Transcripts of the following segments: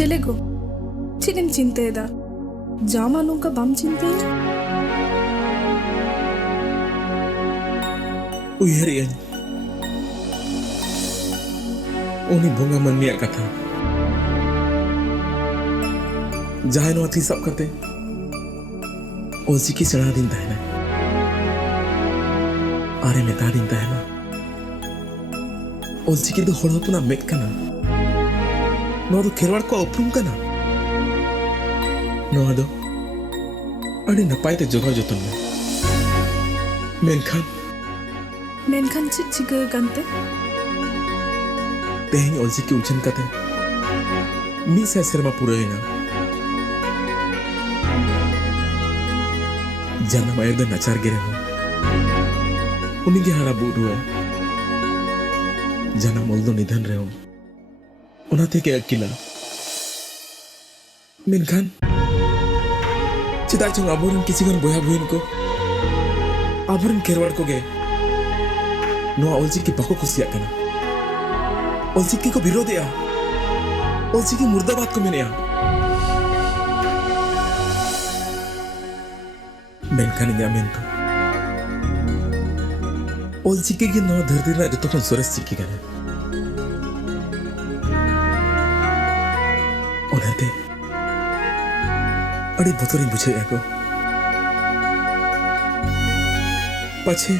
चले गो चिनेम चिंतेदा जामा नोंका बम चिंते उयहरियान उनी बोंगा मन्निया कथा जहां नो थी सब करते ओजिकी सेना दिन तहना आरे मेता दिन तहना ओजिकी दो होड़ होपना मेट कना नो दो खेरवाड़ को उपरुम कना नो दो अड़ी नपाय ते जोगा जोतन में मेनखान चिक चिका गंते तेहनी ओजिकी उचन कते मी से सेरमा पुरेना जन्म आयर द नचार गिरे हो उन्हीं के हारा बूढ़ हुआ जन्म ओल्दो निधन रहे हो उन्हाते के अकेला मेनखान चिदार चंग आबोरन किसी गन बोया बुइन को आबोरन केरवाड़ को गे नो ओजिकी बाको खुशिया कना ओजिकी को विरोध या ओजिकी मुर्दाबाद को मिनिया मेनखान इन्या मेंतो ओजिकी की नो धरती ना जतो खन सोरेस चिकी कने ओनाते अड़ी बतोरी बुझे याको पाछे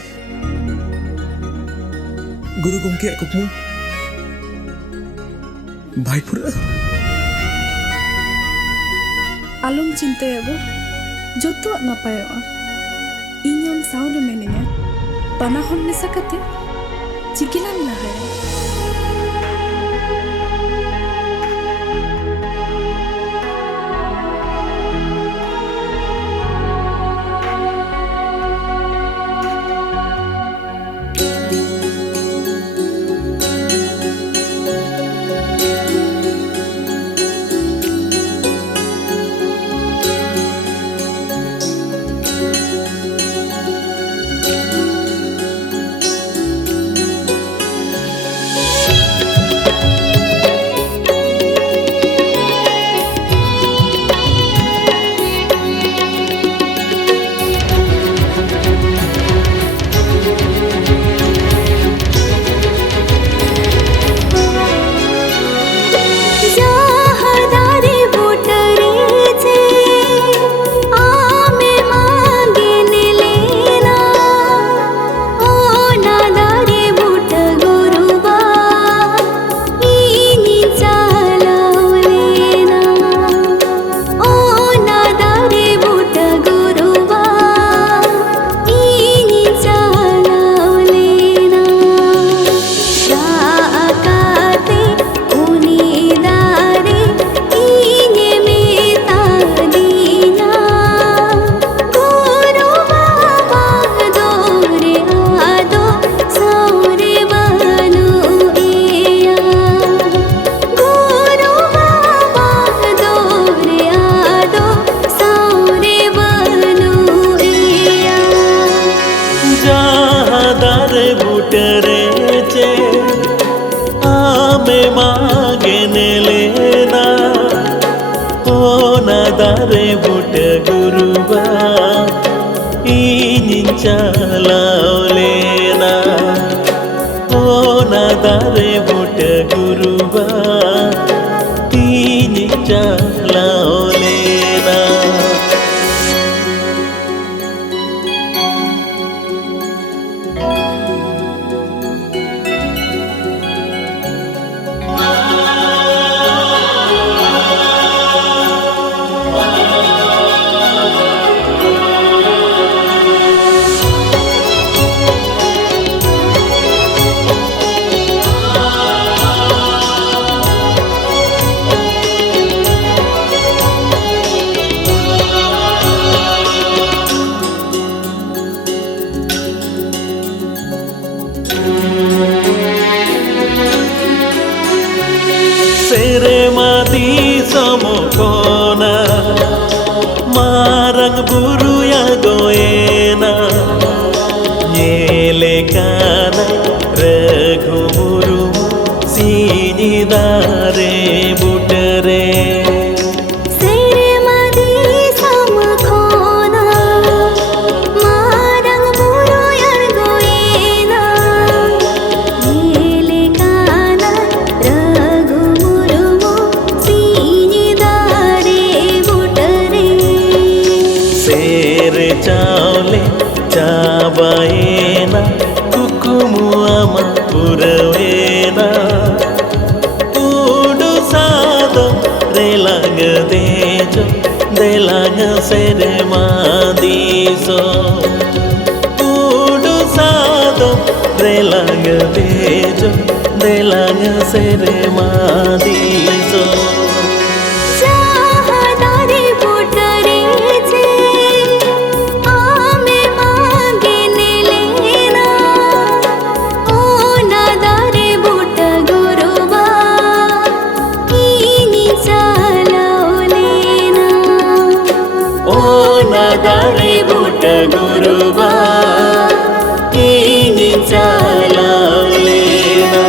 गुरु गोमके कुकमु भाईपुरा आलम चिंते अब जोतो नपायोआ इन्याम साउले मेनिया पाना होन मेसा कते चिकिलान लहाय दारे बुट गुरुबा चलावलेना ओ ना दारे बुट गुरुबा चलावलेना Seremati somokona marang buru ya goena nyele kana regumuru sini dare butere serema diso Udu sado relang bejo Relang serema diso Nadare buta guruba ini jalalena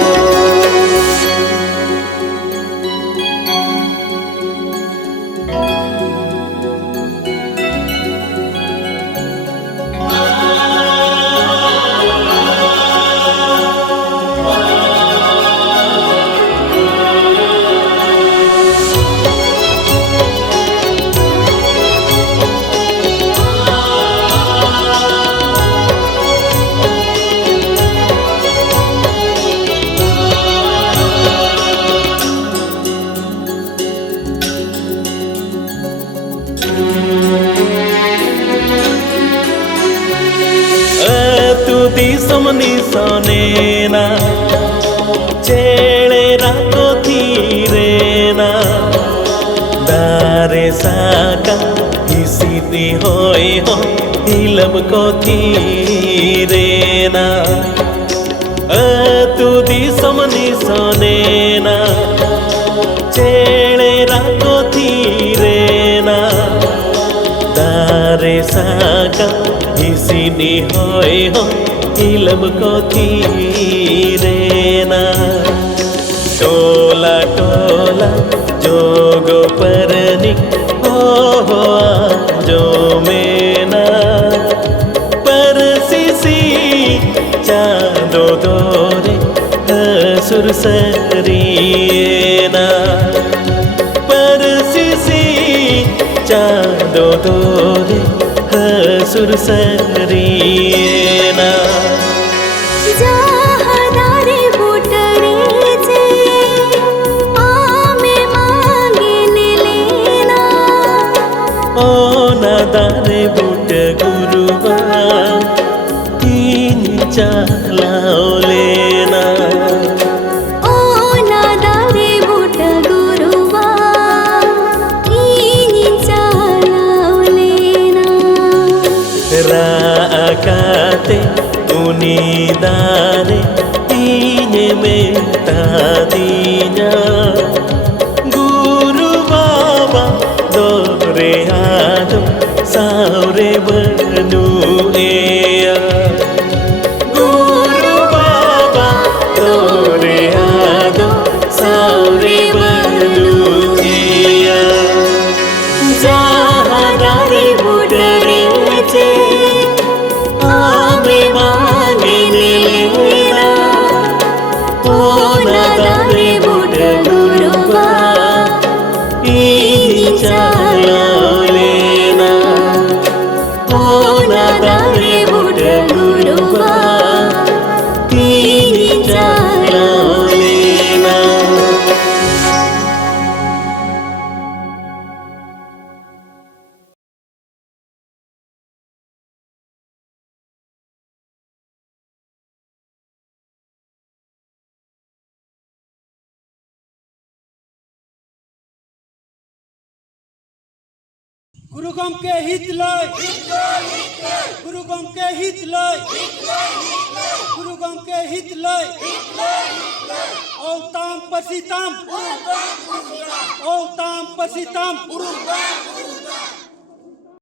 Disomni sonena chele rako thirena dare saka isiti hoy ho hilam ko thirena tu disomni sonena chele rako thirena dare saka isini hoy ho इलम को थीरेना टोला टोला जोगो परनी हो जो मेना परसिसी चांदो दोरे हसुर सरिएना परसिसी चांदो दोरे हसुर सरिएना Nadare buta guruba ini jalalena Oh nadare buta guruba ini jalalena Raakate unidare ini metadinya Guru Baba dore ado saure banu eya Guru Baba dore ado saure banu eya Jahadare budare che ame mangene lena Oh nadare buta guruba ini jalalena Oh nadare buta guruba ini jalalena गुरु गमके हित लय गुरु गमके हित लय गुरु गमके हित लय औताम पसिताम